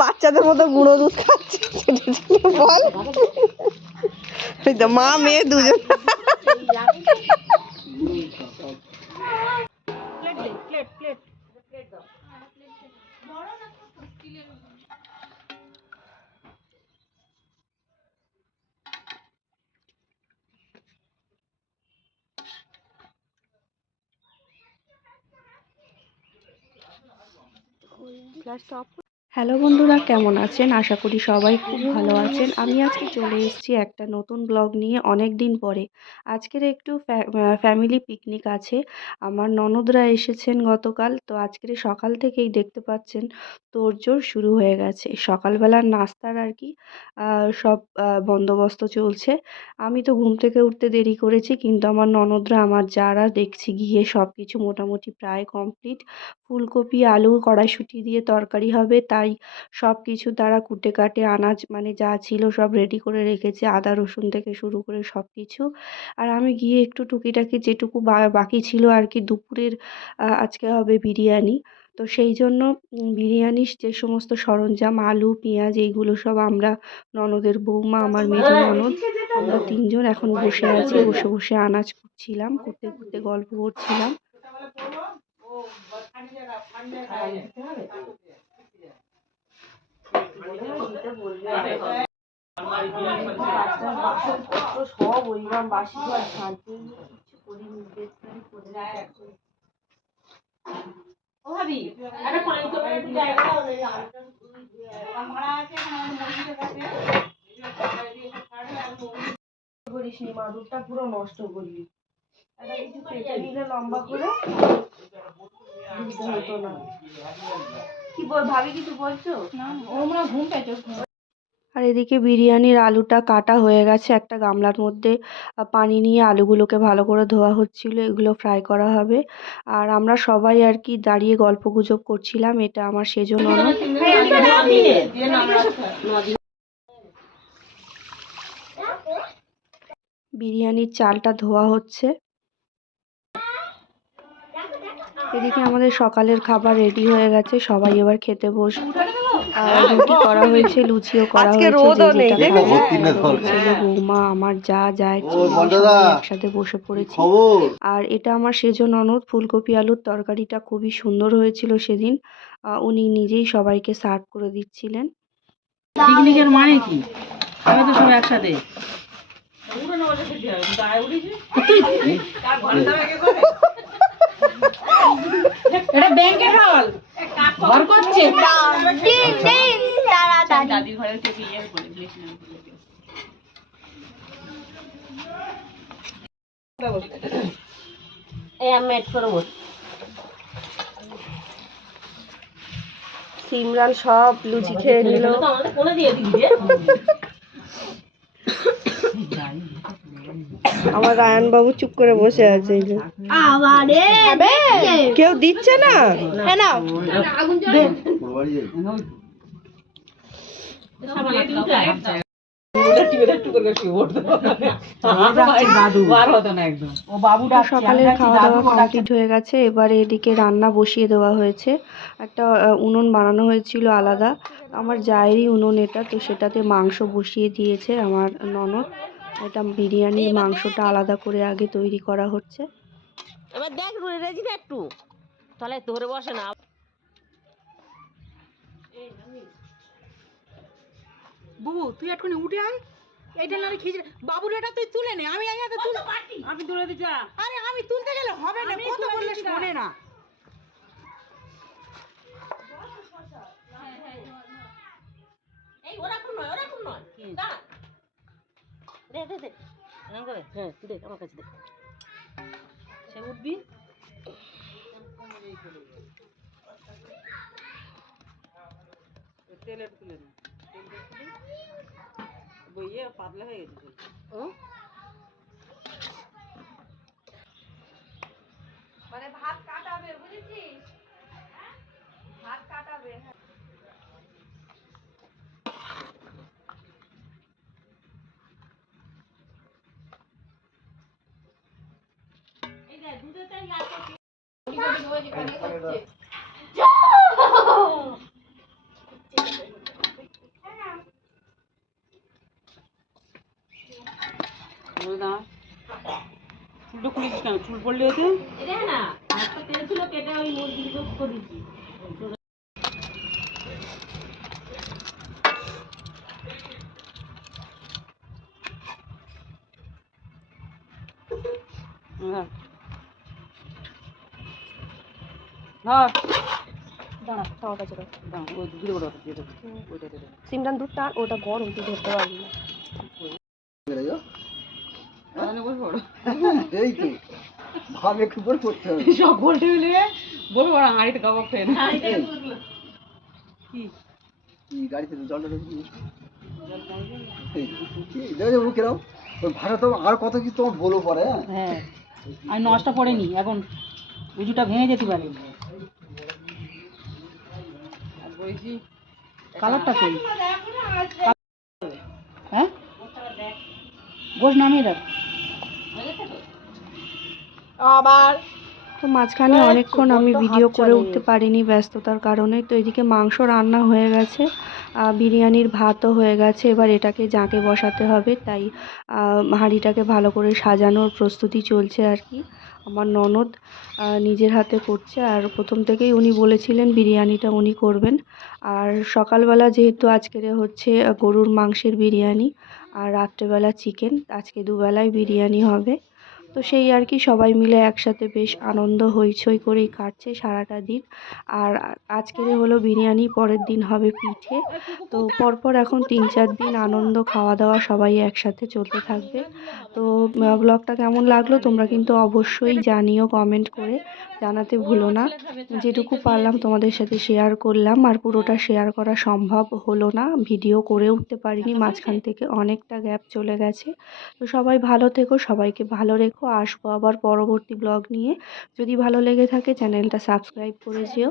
বাচ্চাদের মতো গুঁড়ো দুধ খাচ্ছে বল। মা মেয়ে দুজন। arkadaşlar. Tuhaf হ্যালো বন্ধুরা, কেমন আছেন? আশা করি সবাই খুব ভালো আছেন। আমি আজকে চলে এসেছি একটা নতুন ব্লগ নিয়ে অনেক দিন পরে। আজকের একটু ফ্যামিলি পিকনিক আছে। আমার ননদরা এসেছেন গতকাল, তো আজকের সকাল থেকেই দেখতে পাচ্ছেন তোড়জোড় শুরু হয়ে গেছে। সকালবেলার নাস্তার আর কি সব বন্দোবস্ত চলছে। আমি তো ঘুম থেকে উঠতে দেরি করেছি, কিন্তু আমার ননদরা, আমার যারা দেখছি গিয়ে সব কিছু মোটামুটি প্রায় কমপ্লিট ফুলকপি আলু কড়াইশুঁটি দিয়ে তরকারি হবে তাই সব কিছু তারা কুটে কাটে আনাজ মানে যা ছিল সব রেডি করে রেখেছে, আদা, রসুন থেকে শুরু করে সব কিছু আর আমি গিয়ে একটু টুকিটাকি যেটুকু বাকি ছিল আর কি দুপুরের আজকে হবে বিরিয়ানি। তো সেই জন্য বিরিয়ানির যে সমস্ত সরঞ্জাম, আলু, পেঁয়াজ, এইগুলো সব আমরা ননদের বৌমা, আমার মেজ ননদ, আমরা তিনজন এখন বসে আছি, বসে বসে আনাজ কুটছিলাম করতে করতে গল্প করছিলাম। সব ওইরকম বাসি ঘর শান্তি কিছু করিনি বেশি করে ও ভাবি একটা পানি তো একটু জায়গা দাও। না করিস নি মাদুরটা পুরো নষ্ট করলি। একটা কিছু নিলে লম্বা করে হতো না। কি বল ভাবি কিছু বলছো? আর এদিকে বিরিয়ানির আলুটা কাটা হয়ে গেছে একটা গামলার মধ্যে। পানি নিয়ে আলুগুলোকে ভালো করে ধোয়া হচ্ছিল এগুলো ফ্রাই করা হবে। আর আমরা সবাই আর কি দাঁড়িয়ে গল্প গুজব করছিলাম এটা আমার সেজন্য বিরিয়ানির চালটা ধোয়া হচ্ছে। এদিকে আমাদের সকালের খাবার রেডি হয়ে গেছে সবাই এবার খেতে বসবো আর রুটি করা হয়েছে লুচিও করা হয়েছে বৌমা আমার যা যায় একসাথে বসে পড়েছি আর এটা আমার সেজো ননদ ফুলকপি আলুর তরকারিটা খুবই সুন্দর হয়েছিল সেদিন আহ, উনি নিজেই সবাইকে সার্ভ করে দিচ্ছিলেন পিকনিকের মানে কি আমরা তো সব একসাথে এটা ব্যাংকের হল ঘর করছে দাদির ঘরে থেকে ইয়ে করে দিয়েছিলাম এই আমি এড করব সিমরান সব লুচি খেয়ে নিল। আমার রায়ন বাবু চুপ করে বসে আছে এই যে। কেউ দিচ্ছে না? বাড়ি যাই সকালের খাওয়া দাওয়া হয়ে গেছে এদিকে রান্না বসিয়ে দেওয়া হয়েছে একটা উনুন বানানো হয়েছিল আলাদা আমার জায়েরই উনুন এটা তো সেটাতে মাংস বসিয়ে দিয়েছে আমার ননদ এটা বিরিয়ানির মাংসটা আলাদা করে আগে তৈরি করা হচ্ছে। একটু তাহলে বসে না বুবু তুই এক্ষুনি উঠে আয়। এইটা না খিচড়ি বাবুর এটা তুই তুলে নে আমি আগে তুল আমি তুলে দিচ্ছি আরে আমি তুলতে গেলে হবে না কত বললে শোনে না। এই ওরকম নয় ওরকম নয়। দাঁড়া। দে দে দে। এরকম হ্যাঁ দে আমার কাছে দে। সে উঠবি? তেলে তুলে না। বইয়ে পাতলা হয়ে গেছে বলে দাঁড়া চুলটা খুলেছিস কেন চুল পড়লে হতে এটা না একটা তেল ধর। দাঁড়া তাওয়াটা চলে দেবো ওইটা সিমরান দুধটা ওটা গরম তুই ধরতে পারবি না। পড়ো। এই তো ভাব একটু করে করতে হবে। সব গোলটে মিলে বসে পড়ো হাঁড়িতে কাবাব খেয়ে নে। কি? কি গাড়িতে তো জলটা মুখে। ওই ভাষা তো আর কত কি তোমার বলব পরে হ্যাঁ? হ্যাঁ আমি নষ্ট পড়েনি এখন উজুটা ভেঙে যেতে পারে। কালারটা কই? হ্যাঁ? গোস নামিয়ে রাখ। আবার তো মাঝখানে অনেকক্ষণ আমি ভিডিও করে উঠতে পারিনি ব্যস্ততার কারণে। তো এদিকে মাংস রান্না হয়ে গেছে বিরিয়ানির ভাতও হয়ে গেছে। এবার এটাকে জাঁকে বসাতে হবে তাই হাঁড়িটাকে ভালো করে সাজানোর প্রস্তুতি চলছে আর কি। আমার ননদ নিজের হাতে করছে আর প্রথম থেকেই উনি বলেছিলেন বিরিয়ানিটা উনি করবেন। আর সকালবেলা যেহেতু আজকের হচ্ছে গরুর মাংসের বিরিয়ানি আর রাত্রেবেলা চিকেন আজকে দুবেলায় বিরিয়ানি হবে। তো সেই আর কি সবাই মিলে একসাথে বেশ আনন্দ হইচই করেই কাটছে সারাটা দিন। আর আজকের হলো বিরিয়ানি, পরের দিন হবে পিঠে। তো পরপর এখন তিন চার দিন আনন্দ খাওয়া দাওয়া সবাই একসাথে চলতে থাকবে। তো ব্লগটা কেমন লাগল তোমরা কিন্তু অবশ্যই জানিও কমেন্ট করে। জানাতে ভুলো না। যেটুকু পারলাম তোমাদের সাথে শেয়ার করলাম। আর পুরোটা শেয়ার করা সম্ভব হলো না। ভিডিও করে উঠতে পারিনি। মাঝখান থেকে অনেকটা গ্যাপ চলে গেছে। তো সবাই ভালো থেকো। সবাইকে ভালো রেখো। আসব আবার পরবর্তী ব্লগ নিয়ে। যদি ভালো লেগে থাকে চ্যানেলটা সাবস্ক্রাইব করে যেও।